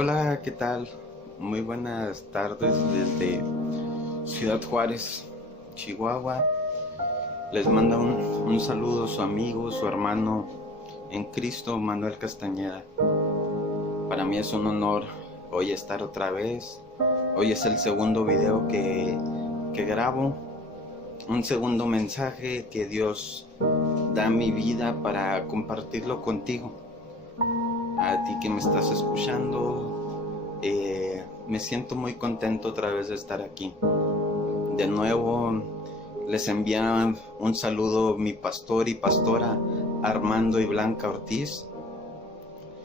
Hola, ¿qué tal? Muy buenas tardes desde Ciudad Juárez, Chihuahua. Les manda un saludo su amigo, su hermano en Cristo, Manuel Castañeda. Para mí es un honor hoy estar otra vez. Hoy es el segundo video que grabo, un segundo mensaje que Dios da a mi vida para compartirlo contigo. A ti que me estás escuchando, me siento muy contento otra vez de estar aquí. De nuevo les envía un saludo mi pastor y pastora Armando y Blanca Ortiz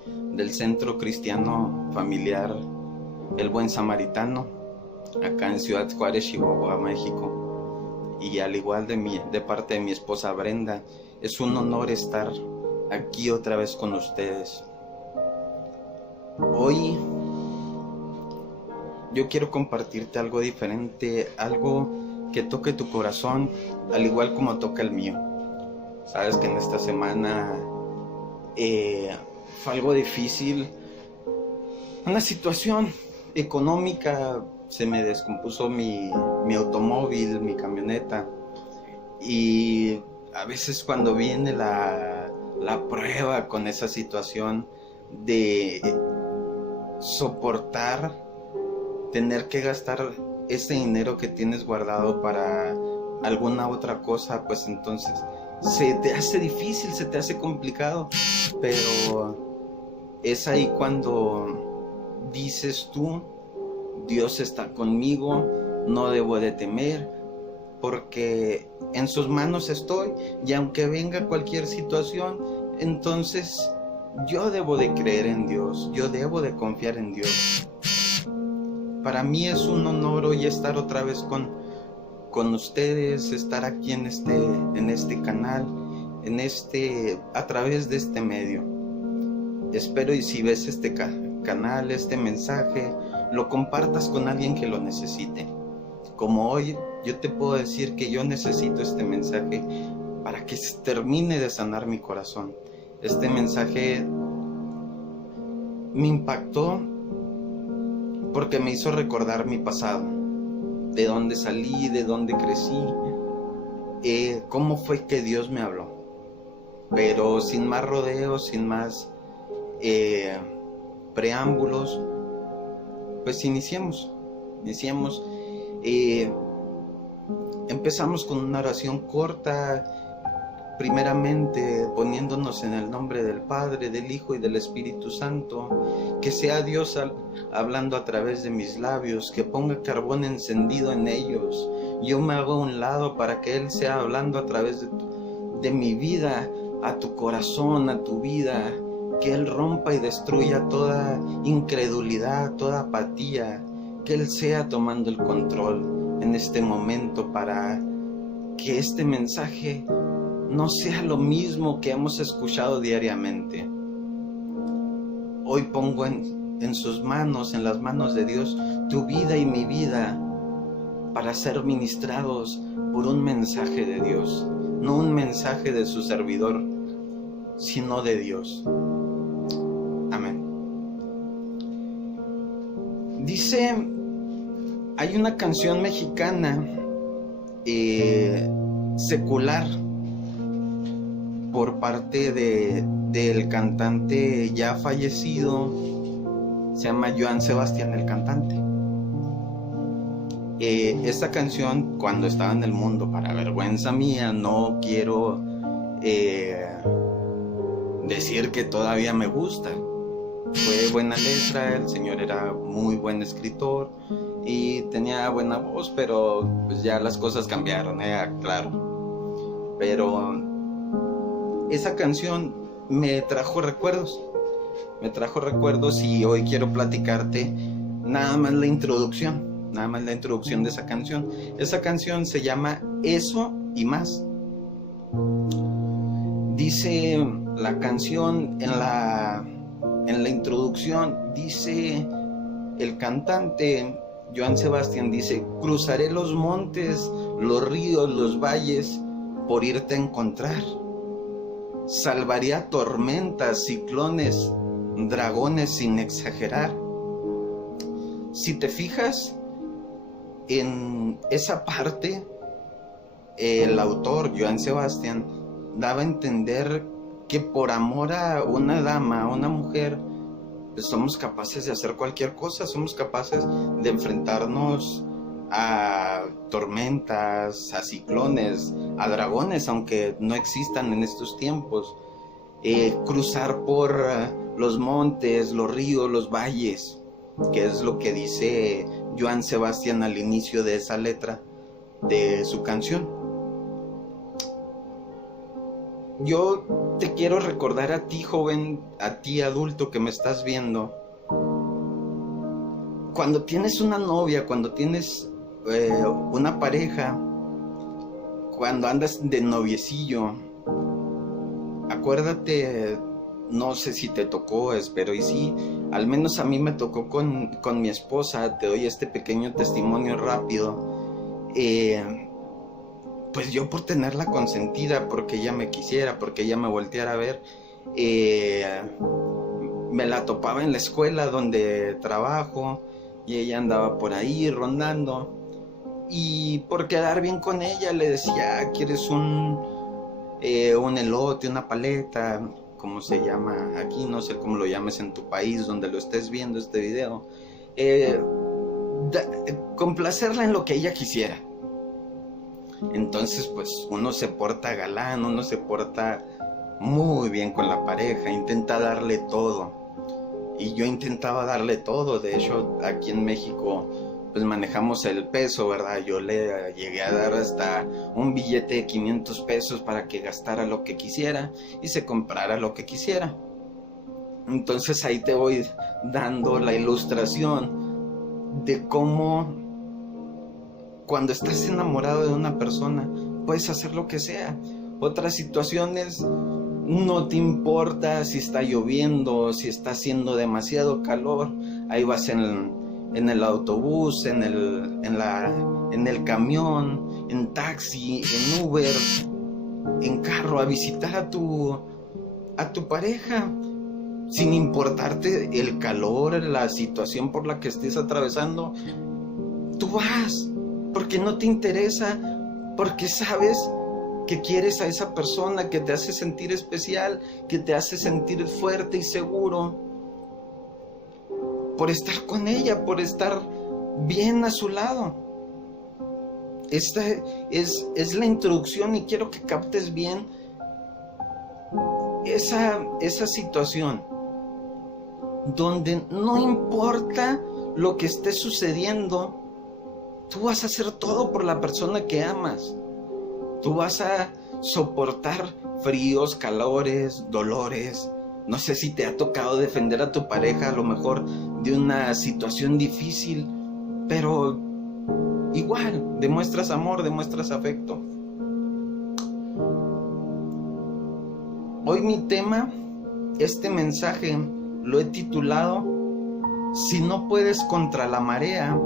del Centro Cristiano Familiar El Buen Samaritano, acá en Ciudad Juárez, Chihuahua, México. Y al igual de parte de mi esposa Brenda, es un honor estar aquí otra vez con ustedes. Hoy yo quiero compartirte algo diferente, algo que toque tu corazón, al igual como toca el mío. Sabes que en esta semana fue algo difícil, una situación económica, se me descompuso mi automóvil, mi camioneta, y a veces cuando viene la prueba con esa situación de soportar tener que gastar ese dinero que tienes guardado para alguna otra cosa, pues entonces se te hace difícil, se te hace complicado, pero es ahí cuando dices tú: Dios está conmigo, no debo de temer, porque en sus manos estoy, y aunque venga cualquier situación, entonces yo debo de creer en Dios, yo debo de confiar en Dios. Para mí es un honor hoy estar otra vez con ustedes, estar aquí en este canal, a través de este medio. Espero y si ves este canal, este mensaje, lo compartas con alguien que lo necesite. Como hoy, yo te puedo decir que yo necesito este mensaje para que se termine de sanar mi corazón. Este mensaje me impactó porque me hizo recordar mi pasado, de dónde salí, de dónde crecí, cómo fue que Dios me habló. Pero sin más rodeos, sin más preámbulos, pues iniciemos. Empezamos con una oración corta, primeramente poniéndonos en el nombre del Padre, del Hijo y del Espíritu Santo. Que sea Dios hablando a través de mis labios, que ponga carbón encendido en ellos. Yo me hago a un lado para que Él sea hablando a través de mi vida, a tu corazón, a tu vida. Que Él rompa y destruya toda incredulidad, toda apatía. Que Él sea tomando el control en este momento, para que este mensaje no sea lo mismo que hemos escuchado diariamente. Hoy pongo en sus manos, en las manos de Dios, tu vida y mi vida, para ser ministrados por un mensaje de Dios, no un mensaje de su servidor, sino de Dios. Amén. Dice, hay una canción mexicana secular por parte del cantante ya fallecido, se llama Joan Sebastián el cantante. Esta canción, cuando estaba en el mundo, para vergüenza mía, no quiero decir que todavía me gusta. Fue buena letra, el señor era muy buen escritor y tenía buena voz, pero pues ya las cosas cambiaron, claro. Pero esa canción me trajo recuerdos, y hoy quiero platicarte nada más la introducción de esa canción. Esa canción se llama Eso y Más. Dice la canción en la introducción, dice el cantante Joan Sebastián, dice: cruzaré los montes, los ríos, los valles, por irte a encontrar. Salvaría tormentas, ciclones, dragones sin exagerar. si te fijas en esa parte, el autor, Johann Sebastian, daba a entender que por amor a una dama, a una mujer, pues somos capaces de hacer cualquier cosa, somos capaces de enfrentarnos a tormentas, a ciclones, a dragones, aunque no existan en estos tiempos, cruzar por los montes, los ríos, los valles, que es lo que dice Johann Sebastian al inicio de esa letra de su canción. Yo te quiero recordar a ti, joven, a ti, adulto, que me estás viendo. Cuando tienes una novia, cuando tienes una pareja, cuando andas de noviecillo, acuérdate, no sé si te tocó, espero y sí, al menos a mí me tocó con mi esposa. Te doy este pequeño testimonio rápido. Pues yo, por tenerla consentida, porque ella me quisiera, porque ella me volteara a ver, me la topaba en la escuela donde trabajo y ella andaba por ahí rondando, y por quedar bien con ella le decía: ¿quieres un elote, una paleta? Como se llama aquí, no sé cómo lo llames en tu país donde lo estés viendo este video. Complacerla en lo que ella quisiera. Entonces, pues uno se porta galán, uno se porta muy bien con la pareja, intenta darle todo. Y yo intentaba darle todo. De hecho, aquí en México pues manejamos el peso, ¿verdad? Yo le llegué a dar hasta un billete de 500 pesos para que gastara lo que quisiera y se comprara lo que quisiera. Entonces ahí te voy dando la ilustración de cómo cuando estás enamorado de una persona puedes hacer lo que sea. Otras situaciones no te importa si está lloviendo, si está haciendo demasiado calor. Ahí vas en el autobús, en el camión, en taxi, en Uber, en carro, a visitar a tu pareja, sin importarte el calor, la situación por la que estés atravesando. Tú vas porque no te interesa, porque sabes que quieres a esa persona, que te hace sentir especial, que te hace sentir fuerte y seguro, por estar con ella, por estar bien a su lado. Esta es la introducción, y quiero que captes bien esa situación donde no importa lo que esté sucediendo, tú vas a hacer todo por la persona que amas. Tú vas a soportar fríos, calores, dolores. No sé si te ha tocado defender a tu pareja, a lo mejor de una situación difícil, pero igual demuestras amor, demuestras afecto. Hoy mi tema, este mensaje, lo he titulado: si no puedes contra la marea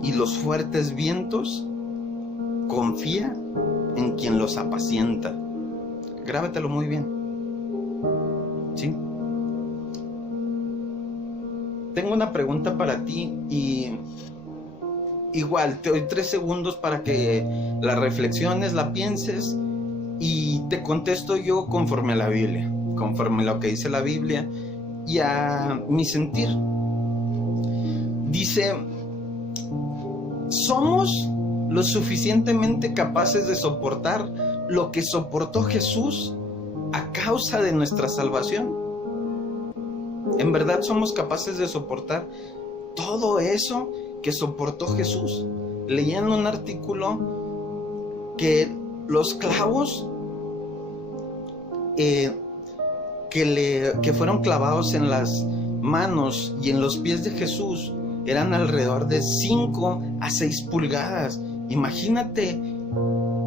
y los fuertes vientos, confía en quien los apacienta. Grábatelo muy bien. ¿Sí? Tengo una pregunta para ti, y igual te doy 3 segundos para que la reflexiones, la pienses, y te contesto yo conforme a la Biblia, conforme a lo que dice la Biblia y a mi sentir. Dice: ¿somos lo suficientemente capaces de soportar lo que soportó Jesús a causa de nuestra salvación? ¿En verdad somos capaces de soportar todo eso que soportó Jesús? Leí en un artículo que los clavos que fueron clavados en las manos y en los pies de Jesús eran alrededor de 5 a 6 pulgadas. Imagínate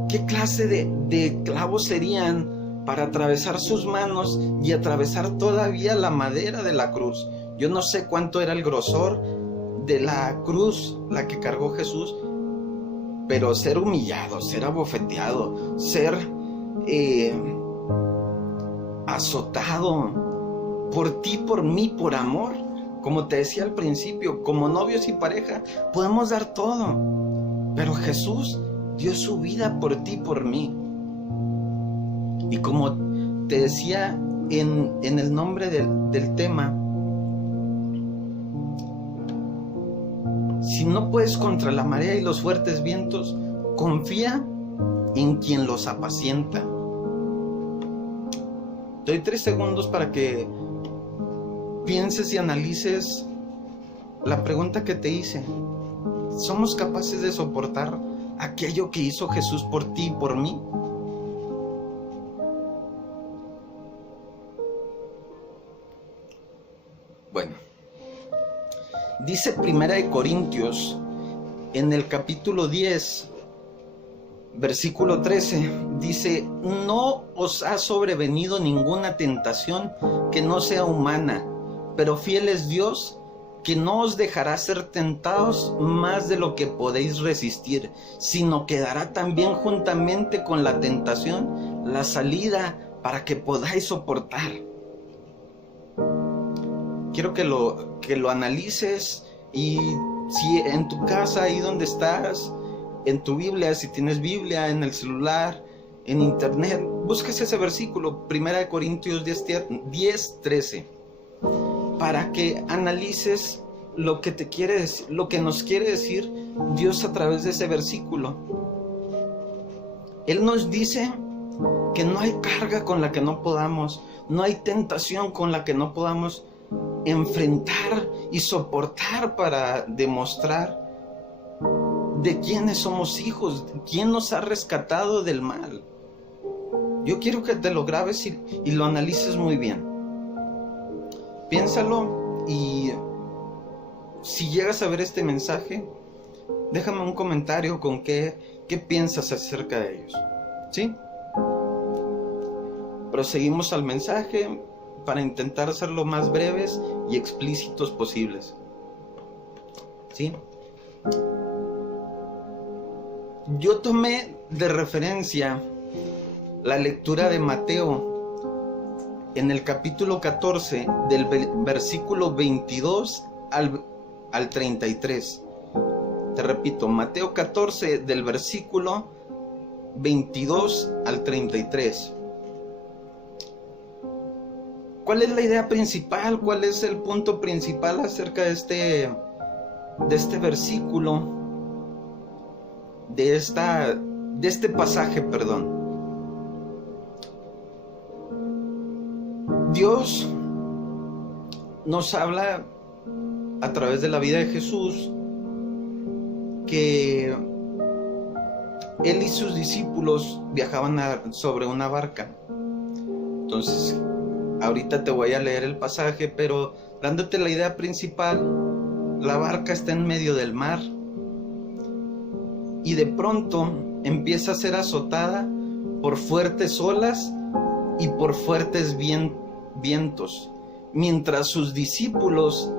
qué clase de clavos serían para atravesar sus manos y atravesar todavía la madera de la cruz. Yo no sé cuánto era el grosor de la cruz, la que cargó Jesús, pero ser humillado, ser abofeteado, ser azotado por ti, por mí, por amor, Como te decía al principio, como novios y pareja, podemos dar todo. Pero Jesús dio su vida por ti y por mí. Y como te decía en el nombre del tema, si no puedes contra la marea y los fuertes vientos, confía en quien los apacienta. Te doy 3 segundos para que pienses y analices la pregunta que te hice. ¿Somos capaces de soportar aquello que hizo Jesús por ti y por mí? Bueno, dice 1 Corintios en el capítulo 10, versículo 13, dice: no os ha sobrevenido ninguna tentación que no sea humana, pero fiel es Dios, que no os dejará ser tentados más de lo que podéis resistir, sino que dará también juntamente con la tentación la salida para que podáis soportar. Quiero que lo analices, y si en tu casa, ahí donde estás, en tu Biblia, si tienes Biblia, en el celular, en internet, busques ese versículo, 1 Corintios 10:13, para que analices lo que te quiere decir, lo que nos quiere decir Dios a través de ese versículo. Él nos dice que no hay carga con la que no podamos, no hay tentación con la que no podamos enfrentar y soportar para demostrar de quiénes somos hijos, quién nos ha rescatado del mal. Yo quiero que te lo grabes y lo analices muy bien. Piénsalo, y si llegas a ver este mensaje, déjame un comentario con qué piensas acerca de ellos. ¿Sí? Proseguimos al mensaje para intentar ser lo más breves y explícitos posibles. ¿Sí? Yo tomé de referencia la lectura de Mateo en el capítulo 14, del versículo 22 al 33. Te repito, Mateo 14, del versículo 22 al 33. ¿Cuál es la idea principal? ¿Cuál es el punto principal acerca de este versículo? De este pasaje, perdón. Dios nos habla a través de la vida de Jesús que Él y sus discípulos viajaban sobre una barca. Entonces, ahorita te voy a leer el pasaje, pero dándote la idea principal, la barca está en medio del mar y de pronto empieza a ser azotada por fuertes olas y por fuertes vientos, mientras sus discípulos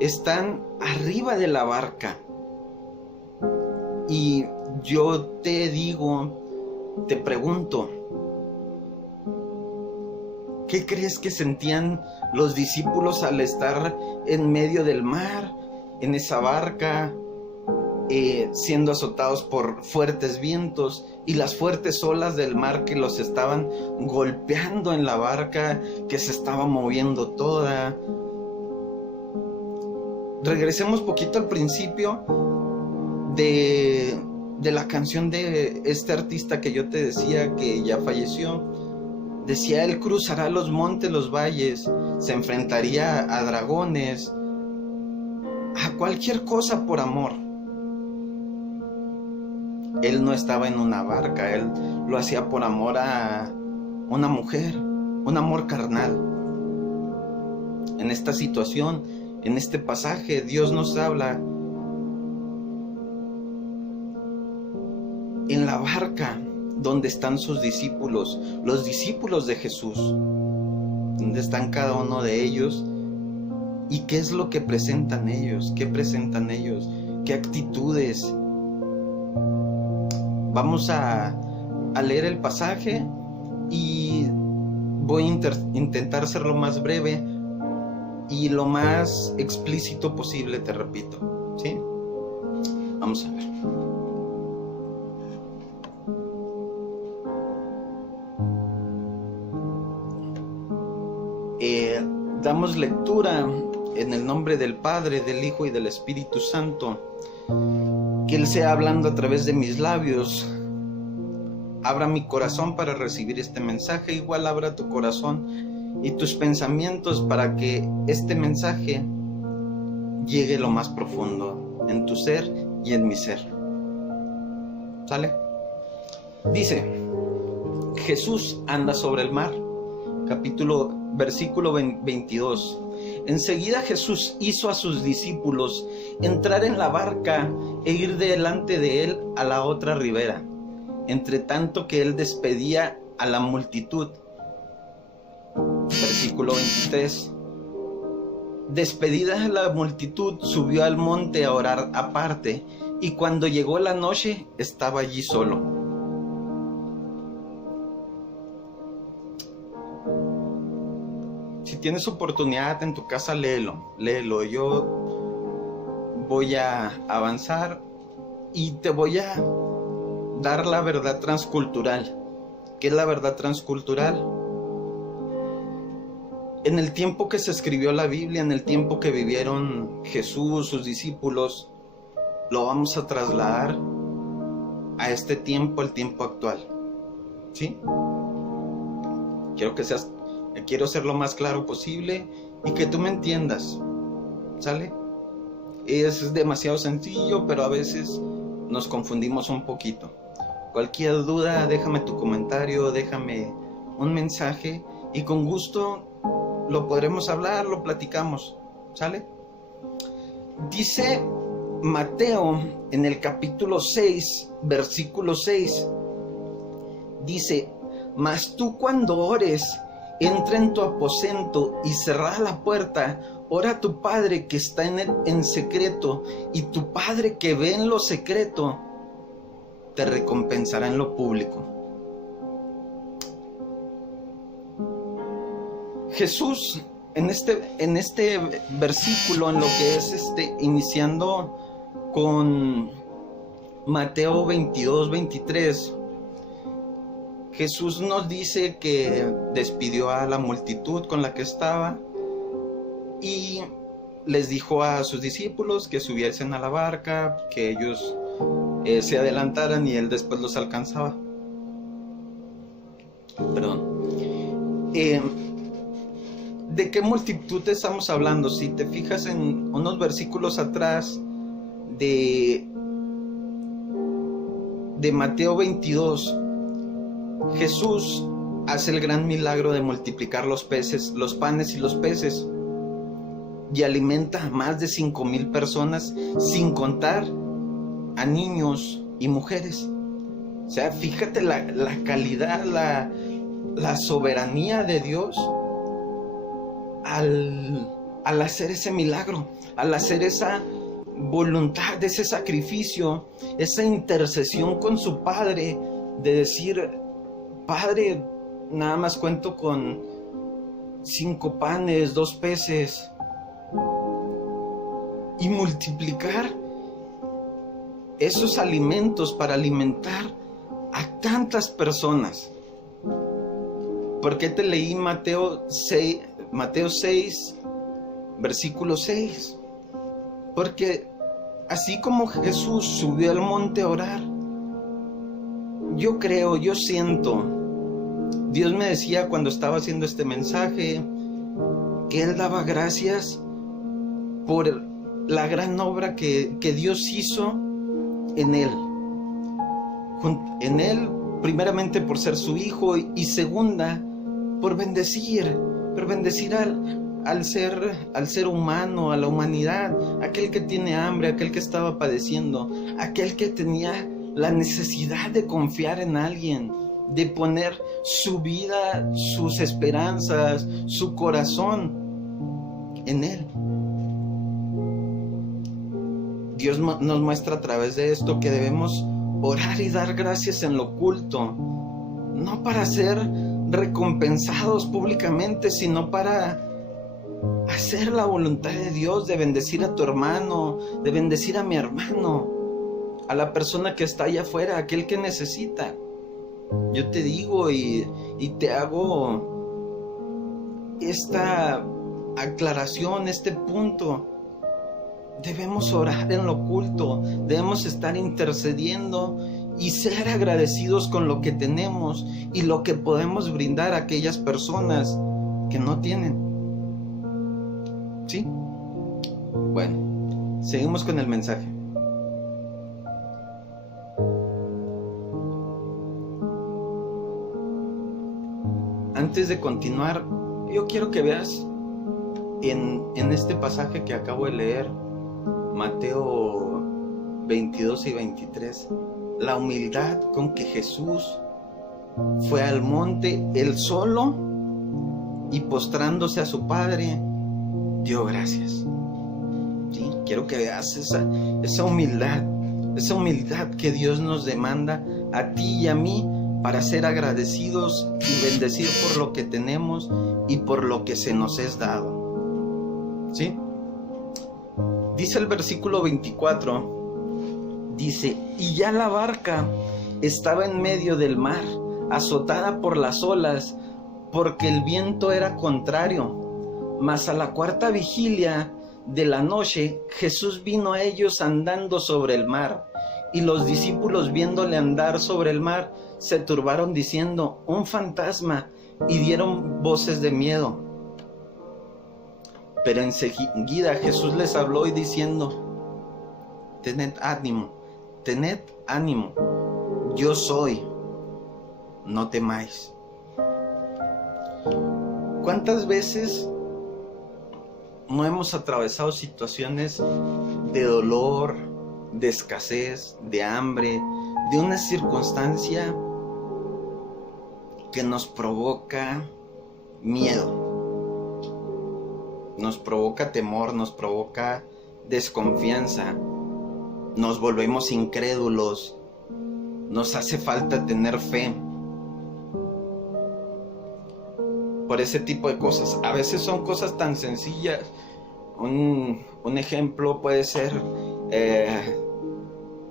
están arriba de la barca. Y yo te pregunto, ¿qué crees que sentían los discípulos al estar en medio del mar, en esa barca, siendo azotados por fuertes vientos y las fuertes olas del mar que los estaban golpeando en la barca, que se estaba moviendo toda? Regresemos poquito al principio de la canción de este artista que yo te decía que ya falleció. Decía: él cruzará los montes, los valles, se enfrentaría a dragones, a cualquier cosa por amor. Él no estaba en una barca, él lo hacía por amor a una mujer, un amor carnal. En esta situación, en este pasaje, Dios nos habla en la barca donde están sus discípulos, los discípulos de Jesús, donde están cada uno de ellos, y qué es lo que presentan ellos, qué presentan ellos, qué actitudes. Vamos a leer el pasaje y voy a intentar ser lo más breve y lo más explícito posible, te repito, ¿sí? Vamos a ver. Damos lectura en el nombre del Padre, del Hijo y del Espíritu Santo. Que Él sea hablando a través de mis labios. Abra mi corazón para recibir este mensaje. Igual abra tu corazón y tus pensamientos para que este mensaje llegue lo más profundo en tu ser y en mi ser. ¿Sale? Dice: Jesús anda sobre el mar. Versículo 22. Enseguida Jesús hizo a sus discípulos entrar en la barca e ir delante de él a la otra ribera, entre tanto que él despedía a la multitud. Versículo 23. Despedida la multitud, subió al monte a orar aparte, y cuando llegó la noche estaba allí solo. Si tienes oportunidad en tu casa, léelo. Yo voy a avanzar y te voy a dar la verdad transcultural. ¿Qué es la verdad transcultural? En el tiempo que se escribió la Biblia, en el tiempo que vivieron Jesús, sus discípulos, lo vamos a trasladar a este tiempo, al tiempo actual. ¿Sí? Quiero ser lo más claro posible y que tú me entiendas. ¿Sale? Es demasiado sencillo, pero a veces nos confundimos un poquito. Cualquier duda, déjame tu comentario, déjame un mensaje y con gusto lo podremos hablar, lo platicamos. ¿Sale? Dice Mateo en el capítulo 6, versículo 6. Dice: Mas tú cuando ores, entra en tu aposento y cerrada la puerta, ora a tu Padre que está en secreto, y tu Padre que ve en lo secreto te recompensará en lo público. Jesús en este versículo, en lo que es iniciando con Mateo 22, 23, Jesús nos dice que despidió a la multitud con la que estaba y les dijo a sus discípulos que subiesen a la barca, que ellos se adelantaran y él después los alcanzaba. Perdón. ¿De qué multitud estamos hablando? Si te fijas en unos versículos atrás de Mateo 22, Jesús hace el gran milagro de multiplicar los panes y los peces, y alimenta a más de 5,000 personas, sin contar a niños y mujeres. O sea, fíjate la calidad, la soberanía de Dios al hacer ese milagro, al hacer esa voluntad, ese sacrificio, esa intercesión con su Padre, de decir: Padre, nada más cuento con 5 panes, 2 peces, y multiplicar esos alimentos para alimentar a tantas personas. ¿Por qué te leí Mateo 6, versículo 6? Porque así como Jesús subió al monte a orar, yo siento, Dios me decía cuando estaba haciendo este mensaje, que Él daba gracias por la gran obra que Dios hizo en Él. En Él, primeramente por ser su Hijo, y segunda, por bendecir al ser humano, a la humanidad, aquel que tiene hambre, aquel que estaba padeciendo, aquel que tenía la necesidad de confiar en alguien, de poner su vida, sus esperanzas, su corazón en Él. Dios nos muestra a través de esto que debemos orar y dar gracias en lo oculto, no para ser recompensados públicamente, sino para hacer la voluntad de Dios, de bendecir a tu hermano, de bendecir a mi hermano, a la persona que está allá afuera, aquel que necesita. Yo te digo y te hago esta aclaración, este punto. Debemos orar en lo oculto, debemos estar intercediendo y ser agradecidos con lo que tenemos y lo que podemos brindar a aquellas personas que no tienen. ¿Sí? Bueno, seguimos con el mensaje. Antes de continuar, yo quiero que veas en este pasaje que acabo de leer, Mateo 22 y 23, la humildad con que Jesús fue al monte él solo y postrándose a su Padre, dio gracias. ¿Sí? Quiero que veas esa humildad que Dios nos demanda a ti y a mí para ser agradecidos y bendecir por lo que tenemos y por lo que se nos es dado. ¿Sí? Dice el versículo 24, dice, y ya la barca estaba en medio del mar, azotada por las olas, porque el viento era contrario. Mas a la cuarta vigilia de la noche, Jesús vino a ellos andando sobre el mar, y los discípulos viéndole andar sobre el mar, se turbaron diciendo, un fantasma, y dieron voces de miedo. Pero enseguida Jesús les habló y diciendo, tened ánimo, yo soy, no temáis. ¿Cuántas veces no hemos atravesado situaciones de dolor, de escasez, de hambre, de una circunstancia que nos provoca miedo? Nos provoca temor, nos provoca desconfianza, nos volvemos incrédulos, nos hace falta tener fe por ese tipo de cosas. A veces son cosas tan sencillas. Un ejemplo puede ser,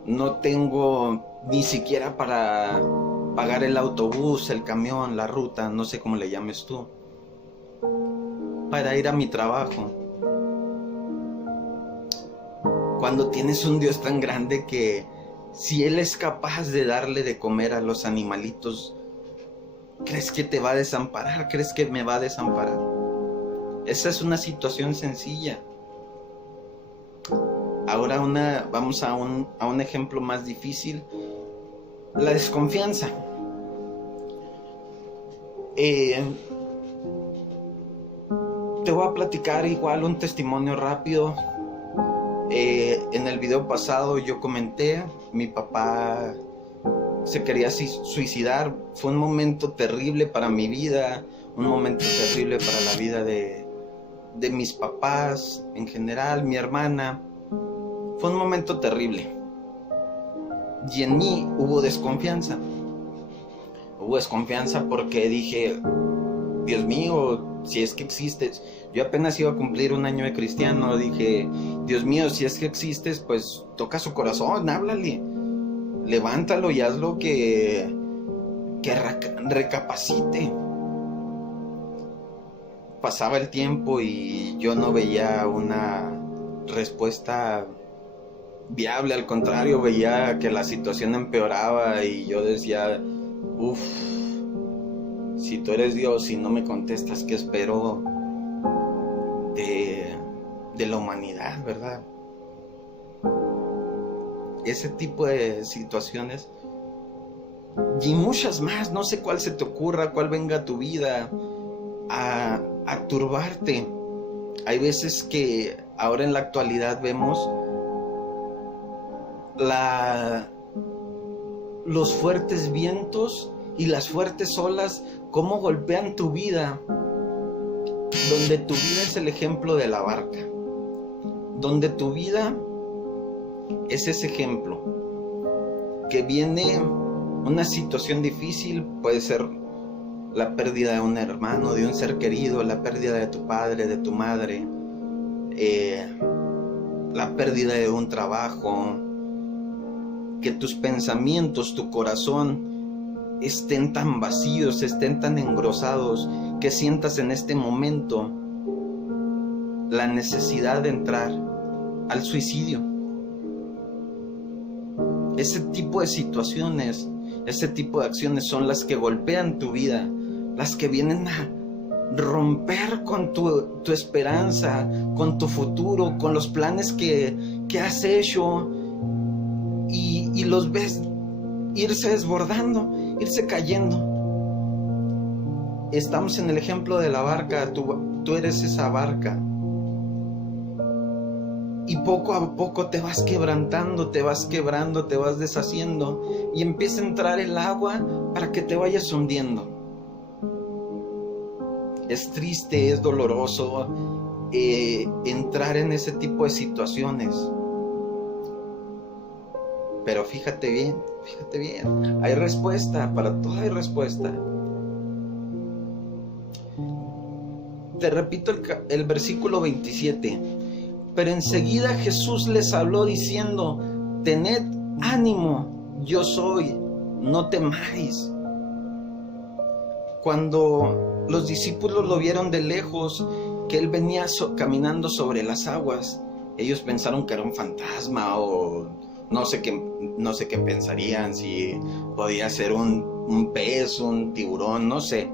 no tengo ni siquiera para pagar el autobús, el camión, la ruta, no sé cómo le llames tú, para ir a mi trabajo. Cuando tienes un Dios tan grande que si Él es capaz de darle de comer a los animalitos, ¿crees que te va a desamparar? ¿Crees que me va a desamparar? Esa es una situación sencilla. Ahora vamos a un ejemplo más difícil. La desconfianza. Te voy a platicar igual un testimonio rápido. En el video pasado yo comenté, mi papá se quería suicidar. Fue un momento terrible para mi vida, un momento terrible para la vida de mis papás, en general, mi hermana. Fue un momento terrible. Y en mí hubo desconfianza. Hubo desconfianza porque dije, Dios mío, si es que existes. Yo apenas iba a cumplir un año de cristiano. Dije, Dios mío, si es que existes, pues toca su corazón, háblale, levántalo y hazlo que recapacite. Pasaba el tiempo y yo no veía una respuesta viable. Al contrario, veía que la situación empeoraba y yo decía, si tú eres Dios y no me contestas, ¿qué espero de la humanidad, verdad? Ese tipo de situaciones y muchas más, no sé cuál se te ocurra, cuál venga a tu vida a turbarte. Hay veces que ahora en la actualidad vemos los fuertes vientos y las fuertes olas, cómo golpean tu vida, donde tu vida es el ejemplo de la barca, donde tu vida es ese ejemplo, que viene una situación difícil, puede ser la pérdida de un hermano, de un ser querido, la pérdida de tu padre, de tu madre, la pérdida de un trabajo, que tus pensamientos, tu corazón estén tan vacíos, estén tan engrosados, que sientas en este momento la necesidad de entrar al suicidio. Ese tipo de situaciones, ese tipo de acciones son las que golpean tu vida, las que vienen a romper con tu esperanza, con tu futuro, con los planes que has hecho, y los ves irse desbordando, irse cayendo. Estamos en el ejemplo de la barca, tú eres esa barca. Y poco a poco te vas quebrantando, te vas quebrando, te vas deshaciendo, y empieza a entrar el agua para que te vayas hundiendo. Es triste, es doloroso entrar en ese tipo de situaciones. Pero fíjate bien, hay respuesta, para todo hay respuesta. Te repito el versículo 27. Pero enseguida Jesús les habló diciendo: tened ánimo, yo soy, no temáis. Cuando los discípulos lo vieron de lejos, que él venía caminando sobre las aguas, ellos pensaron que era un fantasma, o no sé qué pensarían, si podía ser un pez, un tiburón, no sé.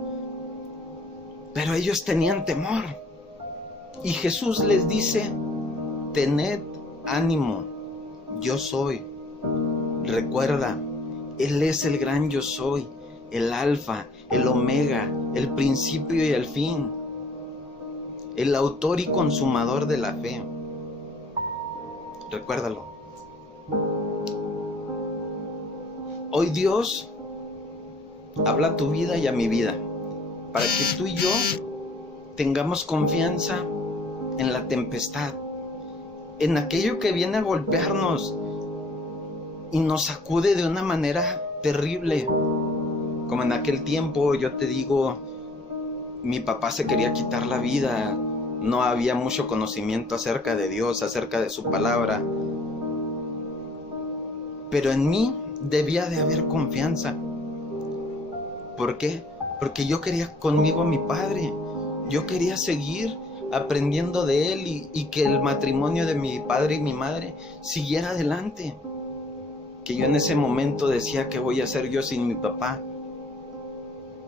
Pero ellos tenían temor. Y Jesús les dice: tened ánimo, yo soy. Recuerda, Él es el gran yo soy, el alfa, el omega, el principio y el fin, el autor y consumador de la fe. Recuérdalo. Hoy Dios habla a tu vida y a mi vida, para que tú y yo tengamos confianza en la tempestad, en aquello que viene a golpearnos y nos sacude de una manera terrible. Como en aquel tiempo, yo te digo, mi papá se quería quitar la vida, no había mucho conocimiento acerca de Dios, acerca de su palabra, pero en mí debía de haber confianza. ¿Por qué? Porque yo quería conmigo a mi padre, yo quería seguir aprendiendo de él y que el matrimonio de mi padre y mi madre siguiera adelante. Que yo en ese momento decía: ¿qué voy a hacer yo sin mi papá?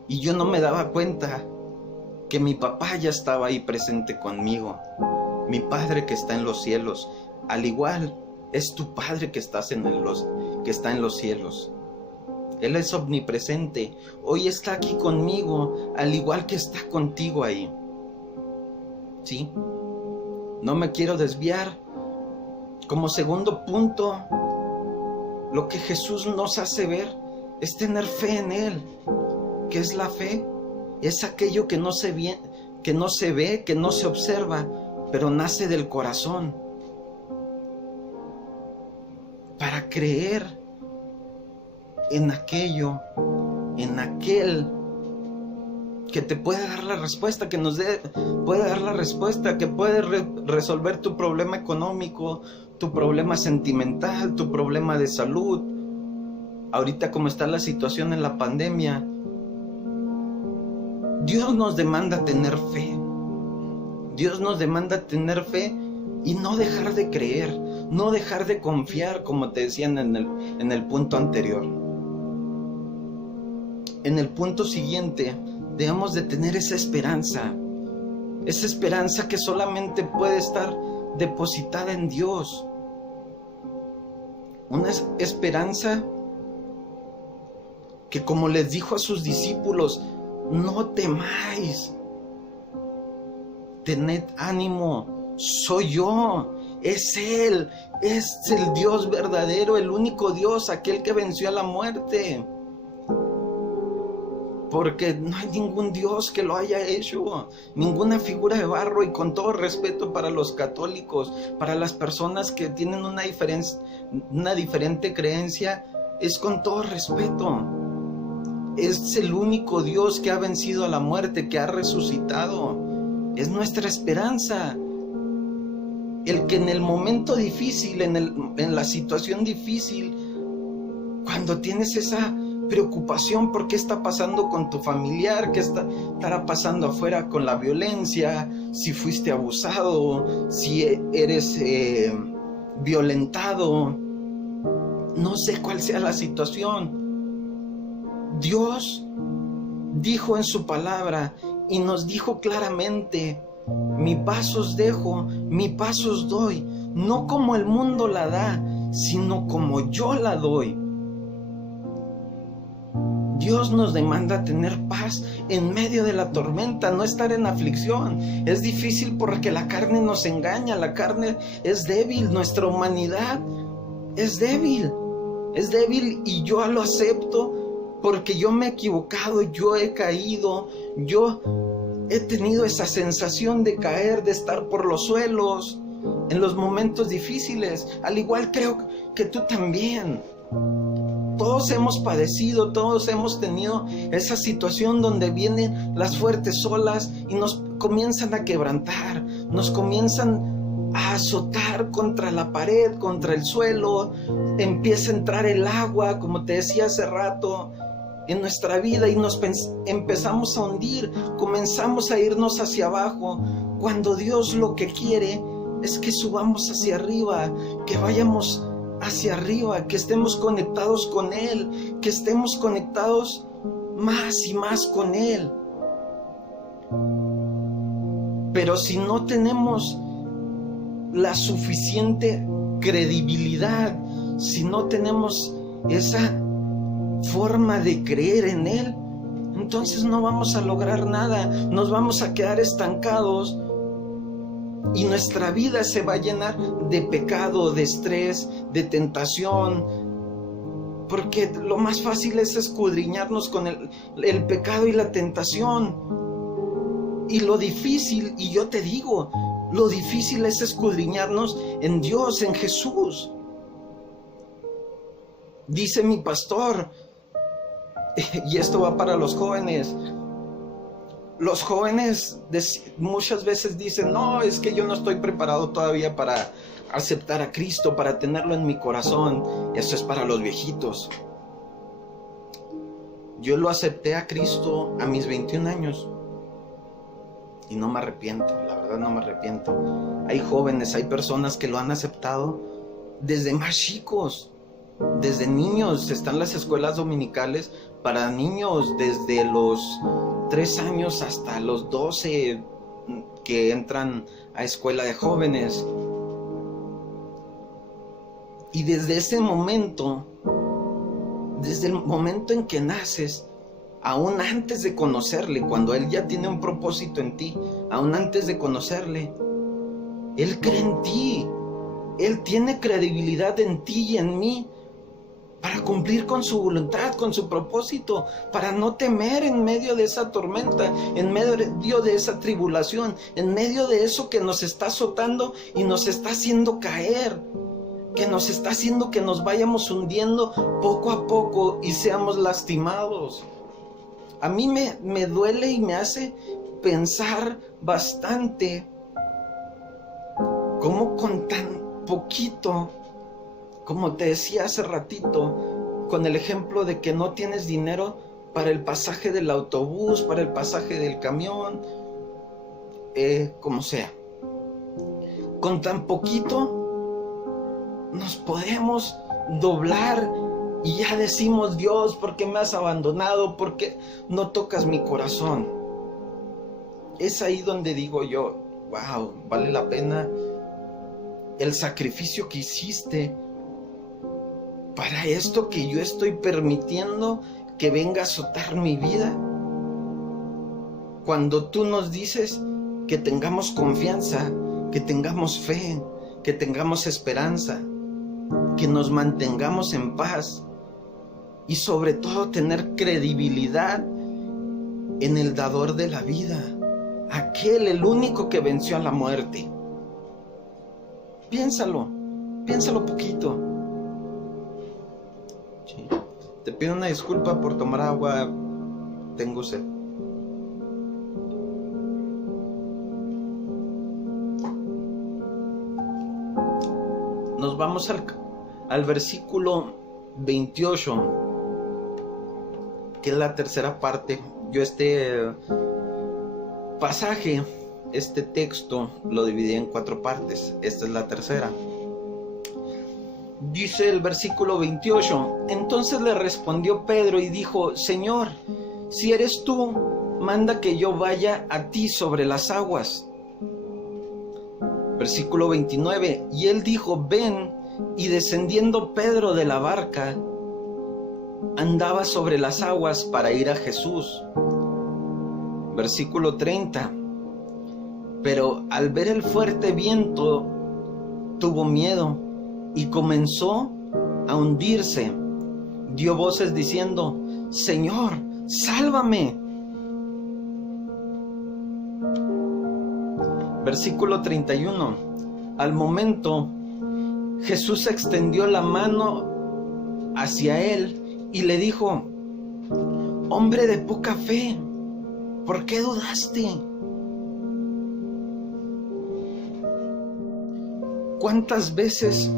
Y yo no me daba cuenta que mi papá ya estaba ahí presente conmigo, mi Padre que está en los cielos. Al igual es tu Padre que está en los cielos. Él es omnipresente, hoy está aquí conmigo, al igual que está contigo ahí. ¿Sí? No me quiero desviar. Como segundo punto, lo que Jesús nos hace ver es tener fe en Él. ¿Qué es la fe? Es aquello que no se ve, que no se observa, pero nace del corazón. Para creer en aquello, en aquel que te puede dar la respuesta, que puede dar la respuesta, que puede resolver tu problema económico, tu problema sentimental, tu problema de salud. Ahorita como está la situación en la pandemia, Dios nos demanda tener fe. Dios nos demanda tener fe y no dejar de creer, no dejar de confiar, como te decían en el punto anterior. En el punto siguiente, debemos de tener esa esperanza que solamente puede estar depositada en Dios. Una esperanza que, como les dijo a sus discípulos: no temáis, tened ánimo, soy yo, es Él, es el Dios verdadero, el único Dios, aquel que venció a la muerte. Porque no hay ningún Dios que lo haya hecho, ninguna figura de barro. Y con todo respeto para los católicos, para las personas que tienen una diferente creencia, es con todo respeto. es el único Dios que ha vencido a la muerte, que ha resucitado. Es nuestra esperanza. El que en el momento difícil, en la situación difícil, cuando tienes esa preocupación por qué está pasando con tu familiar, qué estará pasando afuera con la violencia, si fuiste abusado, si eres violentado, no sé cuál sea la situación. Dios dijo en su palabra y nos dijo claramente: mi paz os dejo, mi paz os doy, no como el mundo la da, sino como yo la doy. Dios nos demanda tener paz en medio de la tormenta, no estar en aflicción. Es difícil porque la carne nos engaña, la carne es débil, nuestra humanidad es débil y yo lo acepto porque yo me he equivocado, yo he caído, yo he tenido esa sensación de caer, de estar por los suelos en los momentos difíciles, al igual creo que tú también. Todos hemos padecido, todos hemos tenido esa situación donde vienen las fuertes olas y nos comienzan a quebrantar, nos comienzan a azotar contra la pared, contra el suelo, empieza a entrar el agua, como te decía hace rato, en nuestra vida y nos empezamos a hundir, comenzamos a irnos hacia abajo, cuando Dios lo que quiere es que subamos hacia arriba, que vayamos hacia arriba, que estemos conectados con Él, que estemos conectados más y más con Él. Pero si no tenemos la suficiente credibilidad, si no tenemos esa forma de creer en Él, entonces no vamos a lograr nada, nos vamos a quedar estancados y nuestra vida se va a llenar de pecado, de estrés, de tentación, porque lo más fácil es escudriñarnos con el pecado y la tentación. Y lo difícil, y yo te digo, lo difícil es escudriñarnos en Dios, en Jesús. Dice mi pastor, y esto va para los jóvenes. Los jóvenes muchas veces dicen: no, es que yo no estoy preparado todavía para aceptar a Cristo, para tenerlo en mi corazón. Eso es para los viejitos. Yo lo acepté a Cristo a mis 21 años y no me arrepiento, la verdad no me arrepiento. Hay jóvenes, hay personas que lo han aceptado desde más chicos, desde niños. Están las escuelas dominicales para niños desde los 3 años hasta los 12 que entran a escuela de jóvenes. Y desde ese momento, desde el momento en que naces, aún antes de conocerle, cuando Él ya tiene un propósito en ti, aún antes de conocerle, Él cree en ti. Él tiene credibilidad en ti y en mí para cumplir con su voluntad, con su propósito, para no temer en medio de esa tormenta, en medio de esa tribulación, en medio de eso que nos está azotando y nos está haciendo caer, que nos está haciendo que nos vayamos hundiendo poco a poco y seamos lastimados. A mí me duele y me hace pensar bastante cómo con tan poquito, como te decía hace ratito, con el ejemplo de que no tienes dinero para el pasaje del autobús, para el pasaje del camión, como sea. Con tan poquito nos podemos doblar y ya decimos: Dios, ¿por qué me has abandonado? ¿Por qué no tocas mi corazón? Es ahí donde digo yo: wow, vale la pena el sacrificio que hiciste para esto que yo estoy permitiendo que venga a azotar mi vida. Cuando tú nos dices que tengamos confianza, que tengamos fe, que tengamos esperanza, que nos mantengamos en paz y sobre todo tener credibilidad en el dador de la vida, aquel, el único que venció a la muerte. Piénsalo poquito. Sí. Te pido una disculpa por tomar agua, tengo sed. Nos vamos al versículo 28, que es la tercera parte. Yo este pasaje, este texto, lo dividí en 4 partes. Esta es la tercera. Dice el versículo 28, entonces le respondió Pedro y dijo, Señor, si eres tú, manda que yo vaya a ti sobre las aguas. Versículo 29, y él dijo, ven, y descendiendo Pedro de la barca, andaba sobre las aguas para ir a Jesús. Versículo 30, pero al ver el fuerte viento, tuvo miedo y comenzó a hundirse. Dio voces diciendo, Señor, sálvame. Versículo 31. Al momento, Jesús extendió la mano hacia él y le dijo, hombre de poca fe, ¿por qué dudaste? ¿Cuántas veces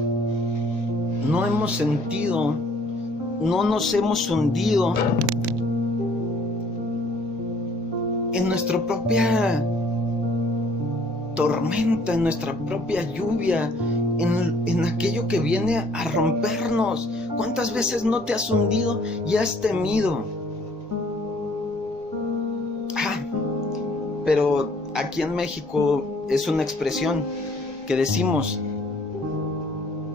no hemos sentido, no nos hemos hundido en nuestra propia tormenta, en nuestra propia lluvia, en aquello que viene a rompernos? ¿Cuántas veces no te has hundido y has temido? Pero aquí en México es una expresión que decimos,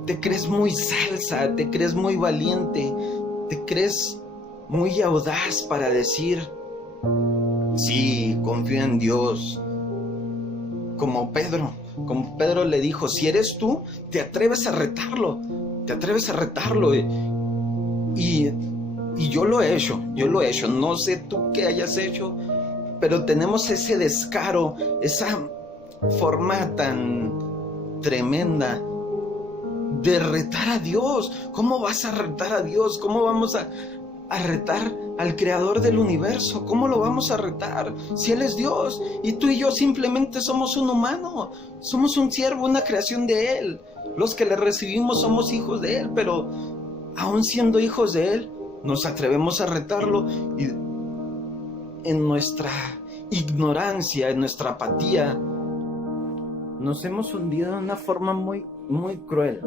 te crees muy salsa, te crees muy valiente, te crees muy audaz para decir, sí, confío en Dios. Como Pedro le dijo, si eres tú, te atreves a retarlo. Y yo lo he hecho, no sé tú qué hayas hecho, pero tenemos ese descaro, esa forma tan tremenda de retar a Dios. ¿Cómo vas a retar a Dios? ¿Cómo vamos a retar al creador del universo? ¿Cómo lo vamos a retar si Él es Dios y tú y yo simplemente somos un humano, somos un siervo, una creación de Él? Los que le recibimos somos hijos de Él, pero aún siendo hijos de Él nos atrevemos a retarlo, y en nuestra ignorancia, en nuestra apatía, nos hemos hundido de una forma muy, muy cruel.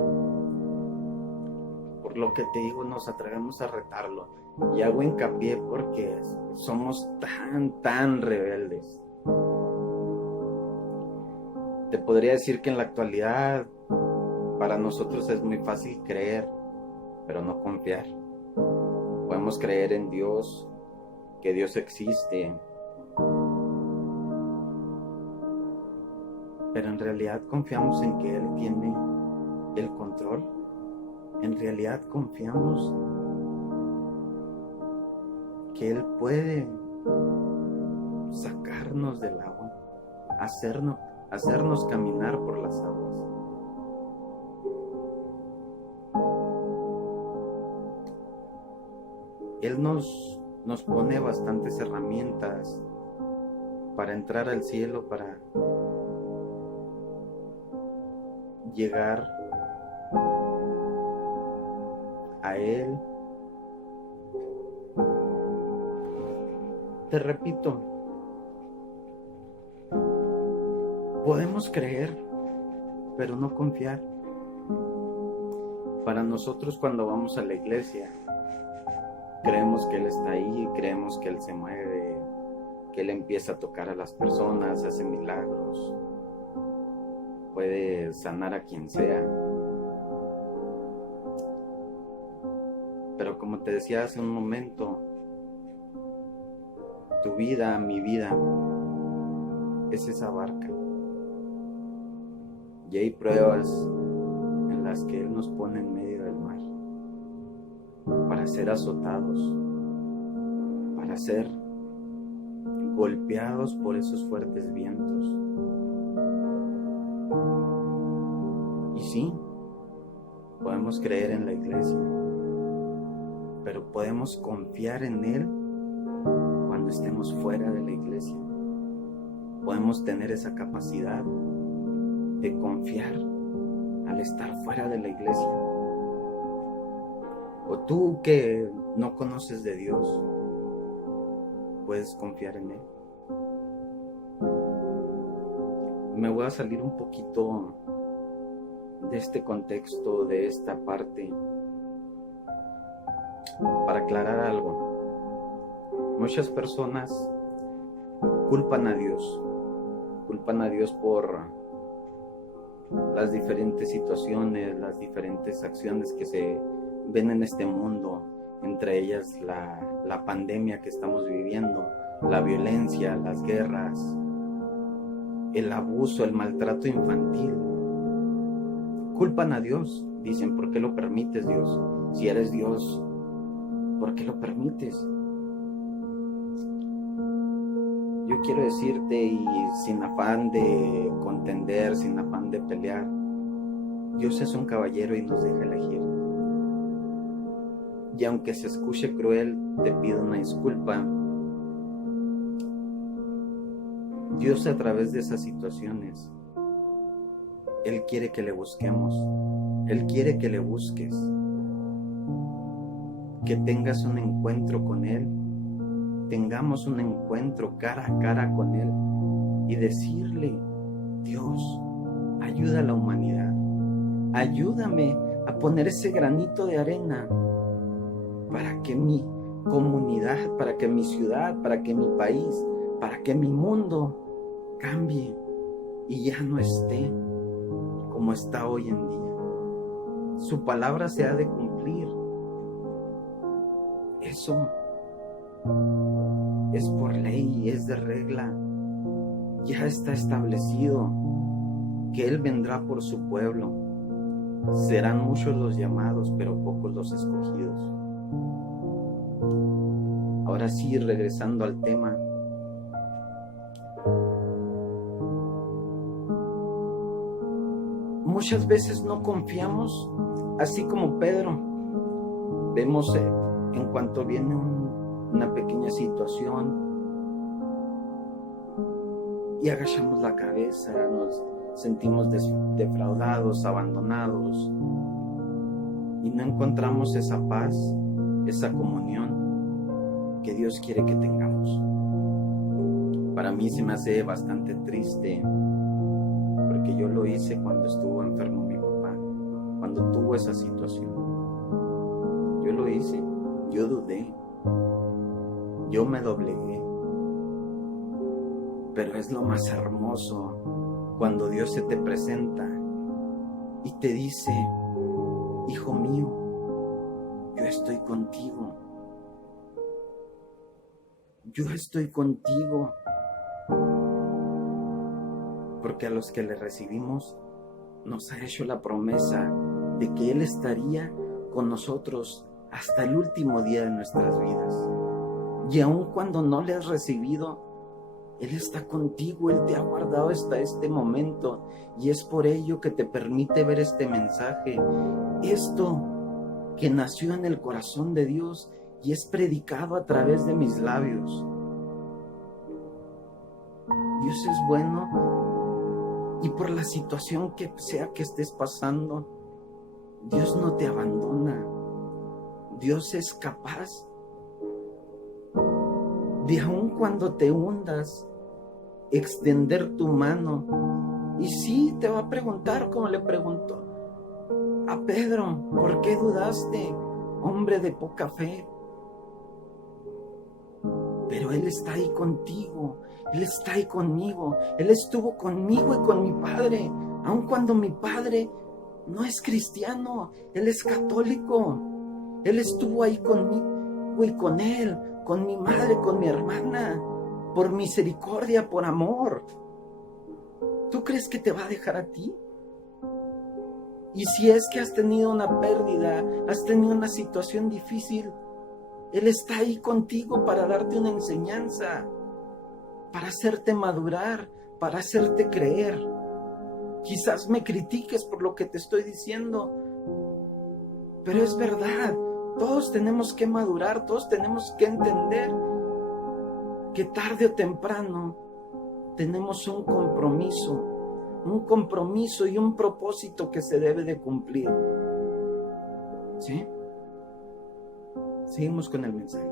Por lo que te digo, nos atrevemos a retarlo. Y hago hincapié porque somos tan rebeldes. Te podría decir que en la actualidad para nosotros es muy fácil creer, pero no confiar. Podemos creer en Dios, que Dios existe, pero en realidad confiamos en que Él tiene el control. En realidad confiamos que Él puede sacarnos del agua, hacernos caminar por las aguas. Él nos pone bastantes herramientas para entrar al cielo, para llegar a Él. Te repito, podemos creer, pero no confiar. Para nosotros, cuando vamos a la iglesia, creemos que Él está ahí, creemos que Él se mueve, que Él empieza a tocar a las personas, hace milagros, puede sanar a quien sea. Pero como te decía hace un momento, tu vida, mi vida, es esa barca. Y hay pruebas en las que Él nos pone en medio del mar para ser azotados, para ser golpeados por esos fuertes vientos. Y sí, podemos creer en la iglesia, pero podemos confiar en Él cuando estemos fuera de la iglesia. Podemos tener esa capacidad de confiar al estar fuera de la iglesia. O tú que no conoces de Dios, puedes confiar en Él. Me voy a salir un poquito de este contexto, de esta parte, para aclarar algo. Muchas personas culpan a Dios por las diferentes situaciones, las diferentes acciones que se ven en este mundo, entre ellas la pandemia que estamos viviendo, la violencia, las guerras, el abuso, el maltrato infantil. Culpan a Dios, dicen, ¿por qué lo permites, Dios? Si eres Dios, ¿por qué lo permites? Yo quiero decirte, y sin afán de contender, sin afán de pelear, Dios es un caballero y nos deja elegir. Y aunque se escuche cruel, te pido una disculpa. Dios, a través de esas situaciones, Él quiere que le busquemos. Él quiere que le busques, que tengas un encuentro con Él, tengamos un encuentro cara a cara con Él y decirle: Dios, ayuda a la humanidad, ayúdame a poner ese granito de arena para que mi comunidad, para que mi ciudad, para que mi país, para que mi mundo cambie y ya no esté como está hoy en día. Su palabra se ha de cumplir. Eso es por ley, es de regla. Ya está establecido que Él vendrá por su pueblo. Serán muchos los llamados, pero pocos los escogidos. Ahora sí, regresando al tema. Muchas veces no confiamos, así como Pedro. Vemos en cuanto viene una pequeña situación y agachamos la cabeza, nos sentimos defraudados, abandonados y no encontramos esa paz, esa comunión que Dios quiere que tengamos. Para mí se me hace bastante triste, porque yo lo hice cuando estuvo enfermo mi papá, cuando tuvo esa situación. Yo lo hice, yo dudé, yo me doblegué. Pero es lo más hermoso cuando Dios se te presenta y te dice: hijo mío, yo estoy contigo. Yo estoy contigo. Porque a los que le recibimos nos ha hecho la promesa de que Él estaría con nosotros hasta el último día de nuestras vidas. Y aun cuando no le has recibido, Él está contigo, Él te ha guardado hasta este momento, y es por ello que te permite ver este mensaje, esto que nació en el corazón de Dios y es predicado a través de mis labios. Dios es bueno. Y por la situación que sea que estés pasando, Dios no te abandona. Dios es capaz de, aun cuando te hundas, extender tu mano. Y sí, te va a preguntar como le preguntó a Pedro: ¿por qué dudaste, hombre de poca fe? Pero Él está ahí contigo, Él está ahí conmigo, Él estuvo conmigo y con mi padre, aun cuando mi padre no es cristiano, Él es católico. Él estuvo ahí conmigo y con Él, con mi madre, con mi hermana, por misericordia, por amor. ¿Tú crees que te va a dejar a ti? Y si es que has tenido una pérdida, has tenido una situación difícil, Él está ahí contigo para darte una enseñanza, para hacerte madurar, para hacerte creer. Quizás me critiques por lo que te estoy diciendo, pero es verdad. Todos tenemos que madurar, todos tenemos que entender que tarde o temprano tenemos un compromiso y un propósito que se debe de cumplir. ¿Sí? Seguimos con el mensaje.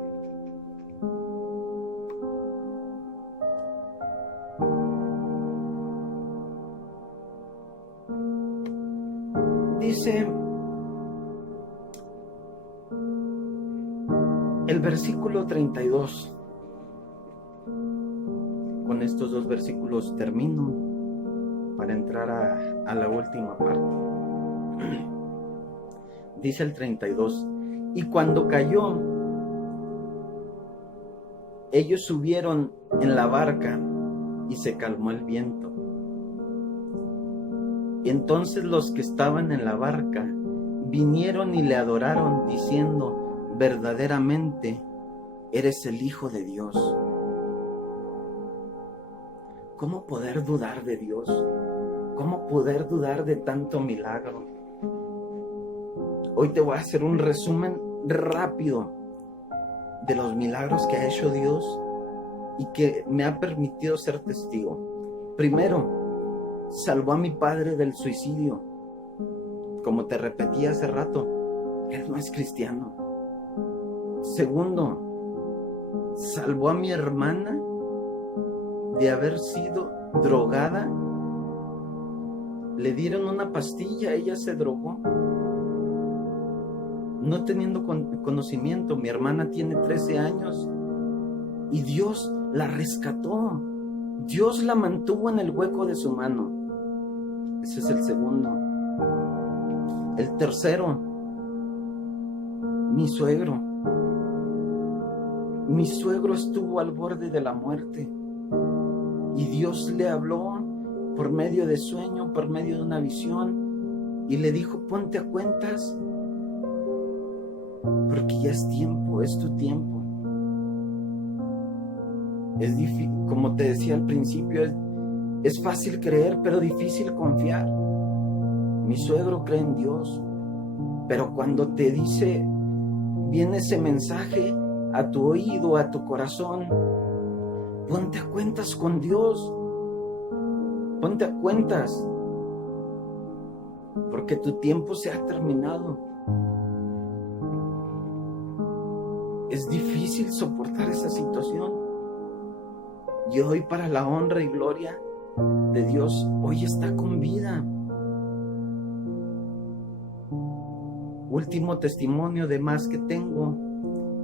Dice el versículo 32. Con estos dos versículos termino para entrar a la última parte. Dice el 32: y cuando cayó, ellos subieron en la barca y se calmó el viento. Entonces los que estaban en la barca vinieron y le adoraron, diciendo: verdaderamente eres el Hijo de Dios. ¿Cómo poder dudar de Dios? ¿Cómo poder dudar de tanto milagro? Hoy te voy a hacer un resumen rápido de los milagros que ha hecho Dios y que me ha permitido ser testigo. Primero, salvó a mi padre del suicidio. Como te repetí hace rato, él no es cristiano. Segundo, salvó a mi hermana de haber sido drogada. Le dieron una pastilla, ella se drogó, no teniendo conocimiento. Mi hermana tiene 13 años y Dios la rescató. Dios la mantuvo en el hueco de su mano. Ese es el segundo. El tercero, mi suegro. Mi suegro estuvo al borde de la muerte y Dios le habló por medio de sueño, por medio de una visión, y le dijo: ponte a cuentas, porque ya es tiempo, es tu tiempo. Es difícil, como te decía al principio, es fácil creer, pero difícil confiar. Mi suegro cree en Dios, pero cuando te dice, viene ese mensaje a tu oído, a tu corazón: ponte a cuentas con Dios, ponte a cuentas, porque tu tiempo se ha terminado. Es difícil soportar esa situación. Y hoy, para la honra y gloria de Dios, hoy está con vida. Último testimonio de más que tengo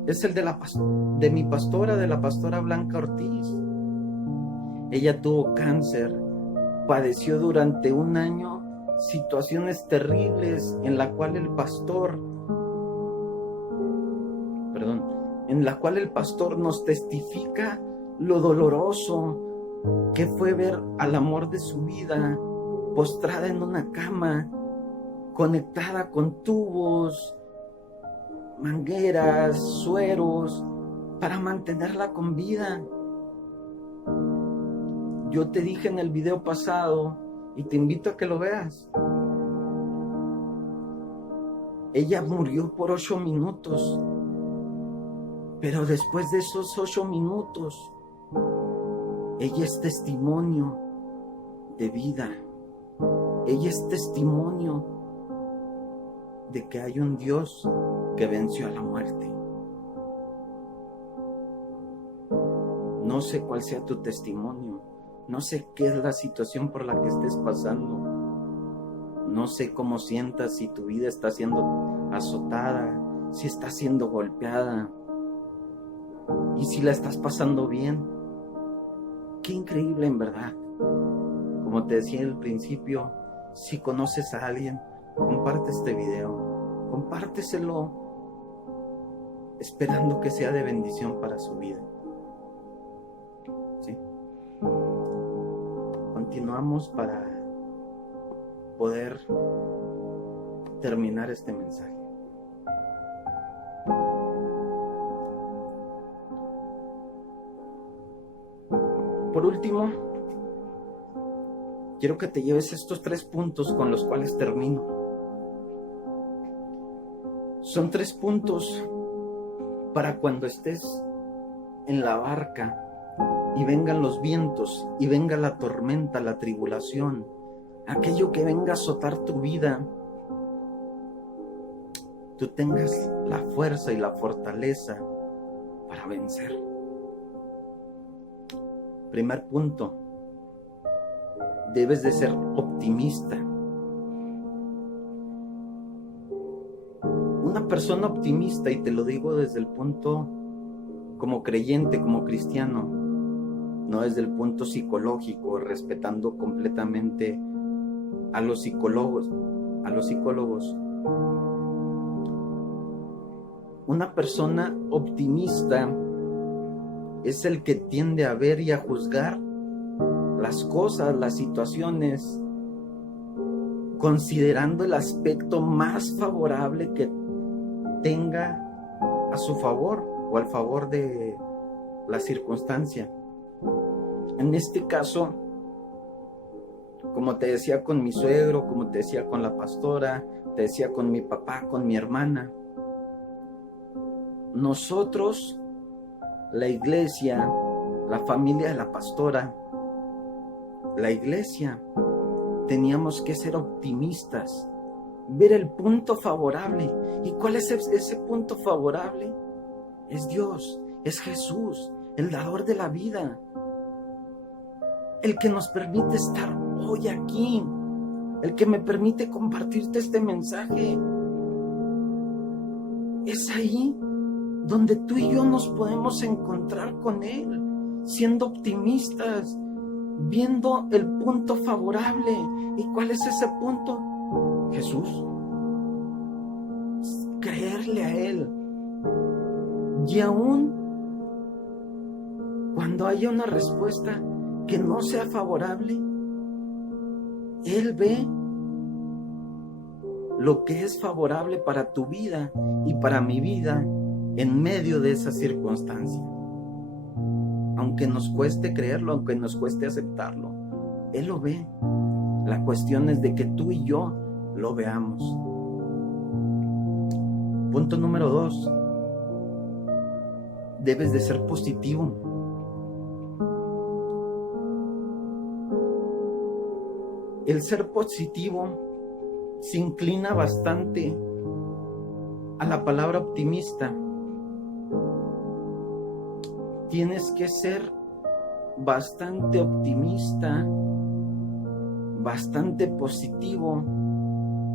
es el de mi pastora, de la pastora Blanca Ortiz. Ella tuvo cáncer, padeció durante un año situaciones terribles en la cual el pastor nos testifica lo doloroso que fue ver al amor de su vida postrada en una cama, conectada con tubos, mangueras, sueros, para mantenerla con vida. Yo te dije en el video pasado, y te invito a que lo veas, ella murió por 8 minutos, pero después de esos 8 minutos, ella es testimonio de vida. Ella es testimonio de que hay un Dios que venció a la muerte. No sé cuál sea tu testimonio, no sé qué es la situación por la que estés pasando, no sé cómo sientas, si tu vida está siendo azotada, si está siendo golpeada, y si la estás pasando bien. Qué increíble, en verdad. Como te decía al principio, si conoces a alguien, comparte este video, compárteselo, esperando que sea de bendición para su vida. ¿Sí? Continuamos para poder terminar este mensaje. Por último, quiero que te lleves estos 3 puntos con los cuales termino. Son 3 puntos para cuando estés en la barca y vengan los vientos y venga la tormenta, la tribulación, aquello que venga a azotar tu vida, tú tengas la fuerza y la fortaleza para vencer. Primer punto, debes de ser optimista. Una persona optimista, y te lo digo desde el punto como creyente, como cristiano, no desde el punto psicológico, respetando completamente a los psicólogos. Una persona optimista es el que tiende a ver y a juzgar las cosas, las situaciones, considerando el aspecto más favorable que tenga a su favor o al favor de la circunstancia. En este caso, como te decía con mi suegro, como te decía con la pastora, te decía con mi papá, con mi hermana, nosotros, la iglesia, la familia de la pastora, la iglesia, teníamos que ser optimistas, ver el punto favorable. ¿Y cuál es ese punto favorable? Es Dios, es Jesús, el dador de la vida, el que nos permite estar hoy aquí, el que me permite compartirte este mensaje. Es ahí donde tú y yo nos podemos encontrar con Él, siendo optimistas, viendo el punto favorable. ¿Y cuál es ese punto? Jesús. Creerle a Él. Y aún cuando haya una respuesta que no sea favorable, Él ve lo que es favorable para tu vida y para mi vida en medio de esa circunstancia. Aunque nos cueste creerlo, aunque nos cueste aceptarlo, Él lo ve. La cuestión es de que tú y yo lo veamos. Punto número 2. Debes de ser positivo. El ser positivo se inclina bastante a la palabra optimista. Tienes que ser bastante optimista, bastante positivo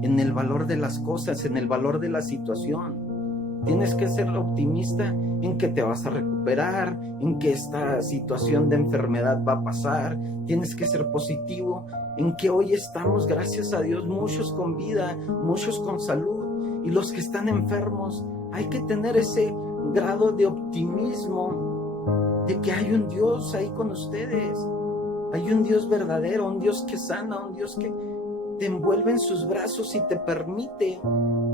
en el valor de las cosas, en el valor de la situación. Tienes que ser optimista en que te vas a recuperar, en que esta situación de enfermedad va a pasar. Tienes que ser positivo en que hoy estamos, gracias a Dios, muchos con vida, muchos con salud, y los que están enfermos, hay que tener ese grado de optimismo de que hay un Dios ahí con ustedes, hay un Dios verdadero, un Dios que sana, un Dios que te envuelve en sus brazos y te permite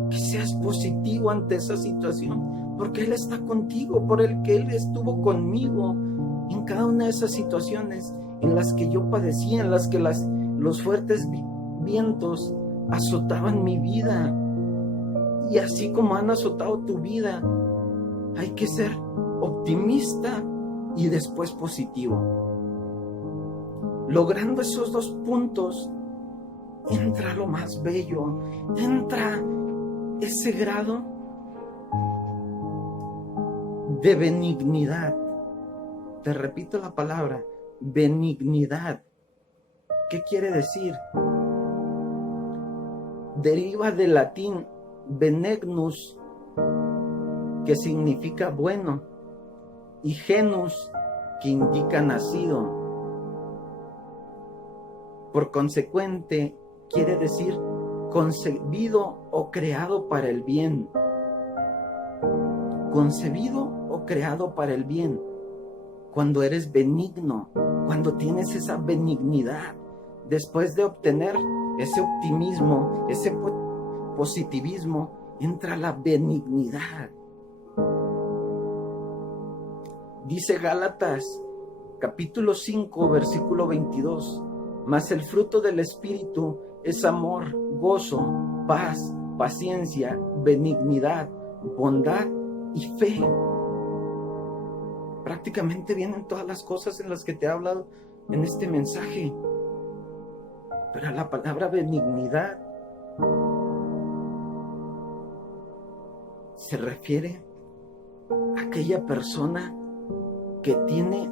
que seas positivo ante esa situación, porque Él está contigo, por el que Él estuvo conmigo en cada una de esas situaciones en las que yo padecía, en las que los fuertes vientos azotaban mi vida. Y así como han azotado tu vida, hay que ser optimista y después positivo. Logrando esos 2 puntos, entra lo más bello, entra ese grado de benignidad. Te repito la palabra, benignidad. ¿Qué quiere decir? Deriva del latín benignus, que significa bueno, y genus, que indica nacido. Por consecuente, quiere decir concebido o creado para el bien. Concebido o creado para el bien. Cuando eres benigno, cuando tienes esa benignidad, después de obtener ese optimismo, ese positivismo, entra la benignidad. Dice Gálatas, capítulo 5, versículo 22, mas el fruto del Espíritu es amor, gozo, paz, paciencia, benignidad, bondad y fe. Prácticamente vienen todas las cosas en las que te he hablado en este mensaje. Pero la palabra benignidad se refiere a aquella persona que tiene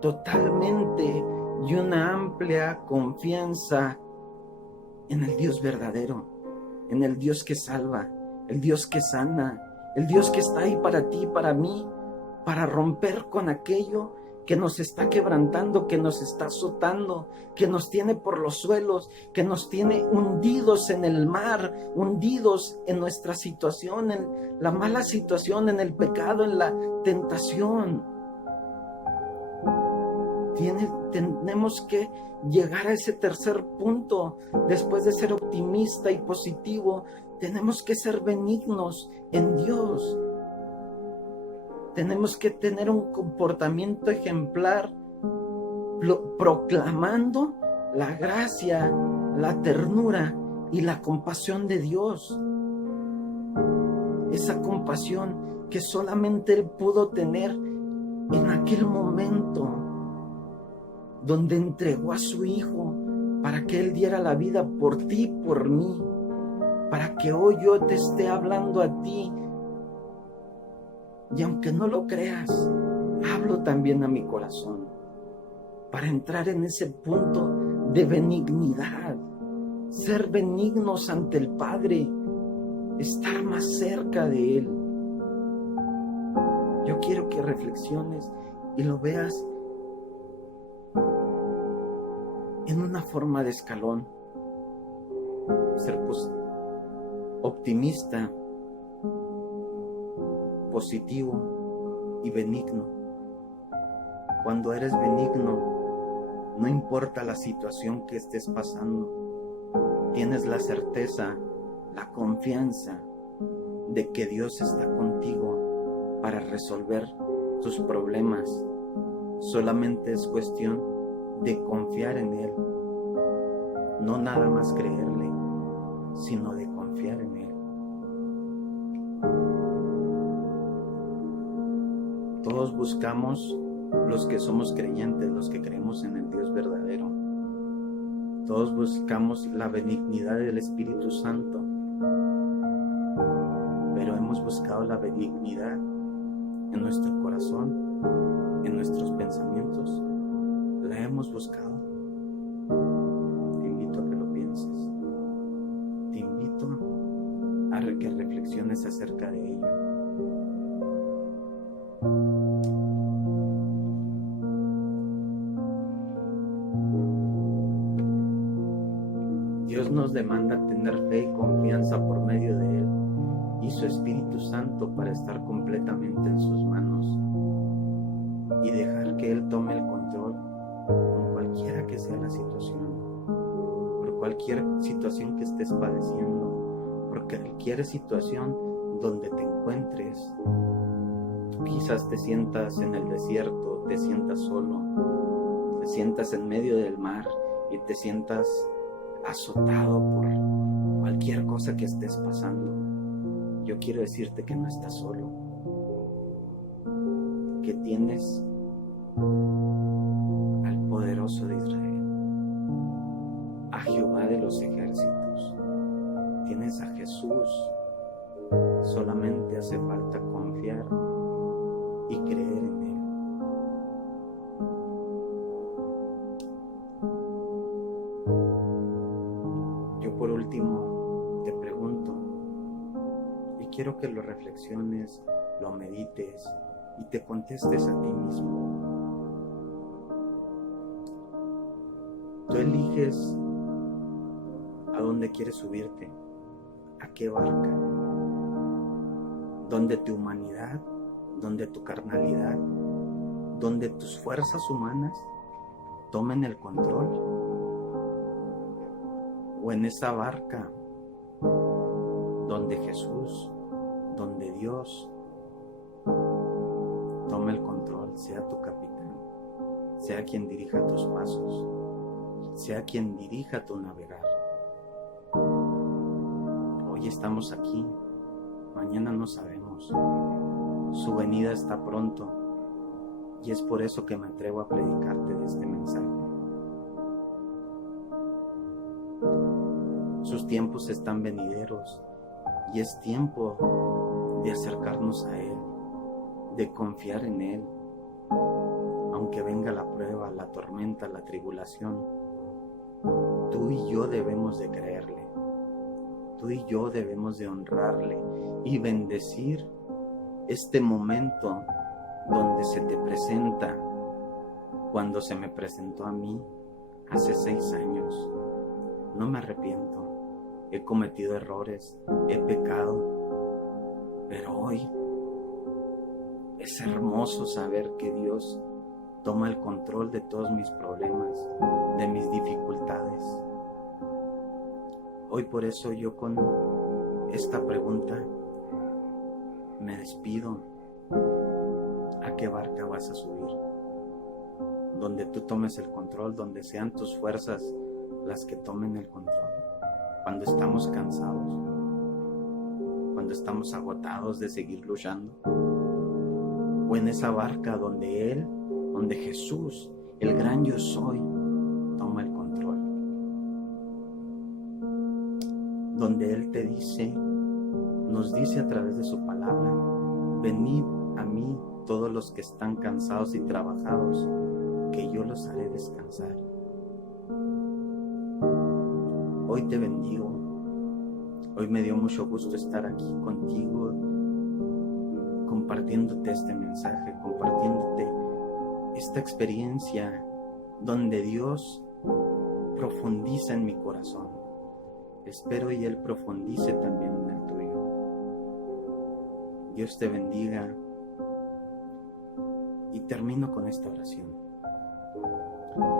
totalmente y una amplia confianza en el Dios verdadero, en el Dios que salva, el Dios que sana, el Dios que está ahí para ti y para mí, para romper con aquello que nos está quebrantando, que nos está azotando, que nos tiene por los suelos, que nos tiene hundidos en el mar, hundidos en nuestra situación, en la mala situación, en el pecado, en la tentación. Tenemos que llegar a ese tercer punto. Después de ser optimista y positivo, tenemos que ser benignos en Dios. Tenemos que tener un comportamiento ejemplar, proclamando la gracia, la ternura y la compasión de Dios. Esa compasión que solamente Él pudo tener en aquel momento donde entregó a su Hijo para que Él diera la vida por ti y por mí, para que hoy yo te esté hablando a ti. Y aunque no lo creas, hablo también a mi corazón para entrar en ese punto de benignidad, ser benignos ante el Padre, estar más cerca de Él. Yo quiero que reflexiones y lo veas en una forma de escalón. Ser optimista, positivo y benigno. Cuando eres benigno, no importa la situación que estés pasando, tienes la certeza, la confianza de que Dios está contigo para resolver tus problemas. Solamente es cuestión de confiar en Él, no nada más creerle, sino de confiar en Él. Todos buscamos, los que somos creyentes, los que creemos en el Dios verdadero, todos buscamos la benignidad del Espíritu Santo, pero hemos buscado la benignidad en nuestro corazón, en nuestros pensamientos. ¿La hemos buscado? Te invito a que lo pienses. Te invito a que reflexiones acerca de ello. Dios nos demanda tener fe y confianza por medio de Él y su Espíritu Santo para estar completamente en sus manos y dejar que Él tome el control por cualquiera que sea la situación, por cualquier situación que estés padeciendo, por cualquier situación donde te encuentres. Quizás te sientas en el desierto, te sientas solo, te sientas en medio del mar y te sientas azotado por cualquier cosa que estés pasando. Yo quiero decirte que no estás solo, que tienes al poderoso de Israel, a Jehová de los ejércitos, tienes a Jesús. Solamente hace falta confiar y creer en Él. Yo por último te pregunto, y quiero que lo reflexiones, lo medites y te contestes a ti mismo. Tú eliges a dónde quieres subirte, a qué barca, donde tu humanidad, donde tu carnalidad, donde tus fuerzas humanas tomen el control, o en esa barca donde Jesús, donde Dios tome el control, sea tu capitán, sea quien dirija tus pasos, sea quien dirija tu navegar. Hoy estamos aquí, mañana no sabemos. Su venida está pronto y es por eso que me atrevo a predicarte de este mensaje. Sus tiempos están venideros y es tiempo de acercarnos a Él, de confiar en Él. Aunque venga la prueba, la tormenta, la tribulación, tú y yo debemos de creerle. Tú y yo debemos de honrarle y bendecir este momento donde se te presenta, cuando se me presentó a mí hace 6 años. No me arrepiento, he cometido errores, he pecado, pero hoy es hermoso saber que Dios toma el control de todos mis problemas, de mis dificultades. Hoy por eso yo con esta pregunta me despido. ¿A qué barca vas a subir? Donde tú tomes el control, donde sean tus fuerzas las que tomen el control. Cuando estamos cansados, cuando estamos agotados de seguir luchando. O en esa barca donde Jesús, el gran yo soy, toma el control. Donde Él te dice, nos dice a través de su palabra: venid a mí todos los que están cansados y trabajados, que yo los haré descansar. Hoy te bendigo. Hoy me dio mucho gusto estar aquí contigo, compartiéndote este mensaje, compartiéndote esta experiencia donde Dios profundiza en mi corazón. Espero y Él profundice también en el tuyo. Dios te bendiga. Y termino con esta oración.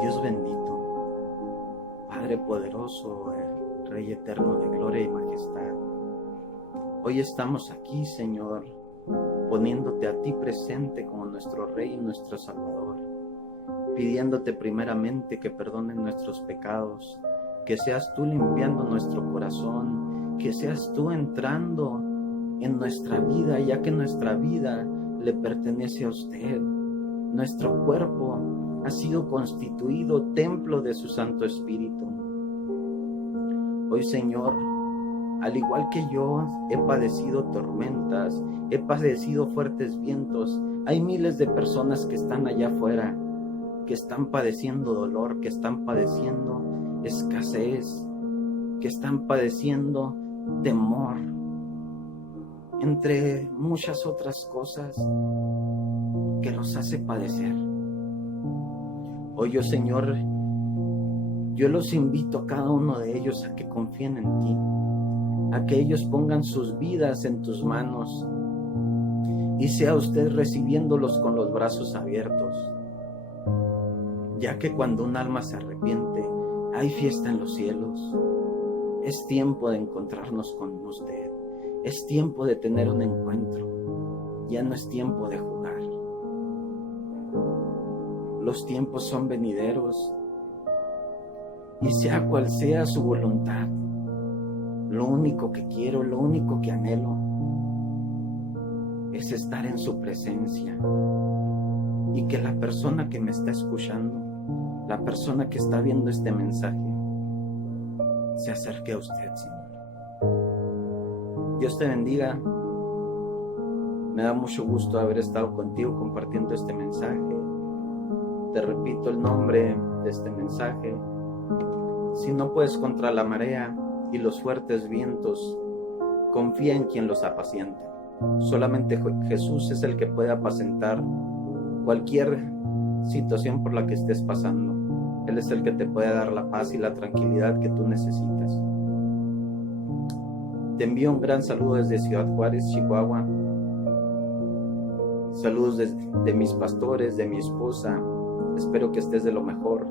Dios bendito, Padre poderoso, el Rey eterno de gloria y majestad, hoy estamos aquí, Señor, poniéndote a ti presente como nuestro Rey y nuestro Salvador, pidiéndote primeramente que perdones nuestros pecados, que seas tú limpiando nuestro corazón, que seas tú entrando en nuestra vida, ya que nuestra vida le pertenece a usted. Nuestro cuerpo ha sido constituido templo de su Santo Espíritu. Hoy, Señor, al igual que yo he padecido tormentas, he padecido fuertes vientos, hay miles de personas que están allá afuera, que están padeciendo dolor, que están padeciendo escasez, que están padeciendo temor, entre muchas otras cosas que los hace padecer. Hoy, yo, Señor, yo los invito a cada uno de ellos a que confíen en ti, a que ellos pongan sus vidas en tus manos y sea usted recibiéndolos con los brazos abiertos, ya que cuando un alma se arrepiente, hay fiesta en los cielos. Es tiempo de encontrarnos con usted, es tiempo de tener un encuentro, ya no es tiempo de jugar. Los tiempos son venideros y sea cual sea su voluntad, lo único que quiero, lo único que anhelo es estar en su presencia y que la persona que me está escuchando, la persona que está viendo este mensaje, se acerque a usted, Señor. Dios te bendiga. Me da mucho gusto haber estado contigo compartiendo este mensaje. Te repito el nombre de este mensaje: si no puedes contra la marea y los fuertes vientos, confía en quien los apacienta. Solamente Jesús es el que puede apacentar cualquier situación por la que estés pasando. Él es el que te puede dar la paz y la tranquilidad que tú necesitas. Te envío un gran saludo desde Ciudad Juárez, Chihuahua. Saludos de mis pastores, de mi esposa. Espero que estés de lo mejor.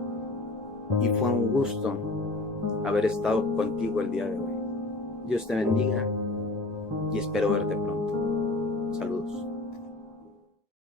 Y fue un gusto haber estado contigo el día de hoy. Dios te bendiga y espero verte pronto.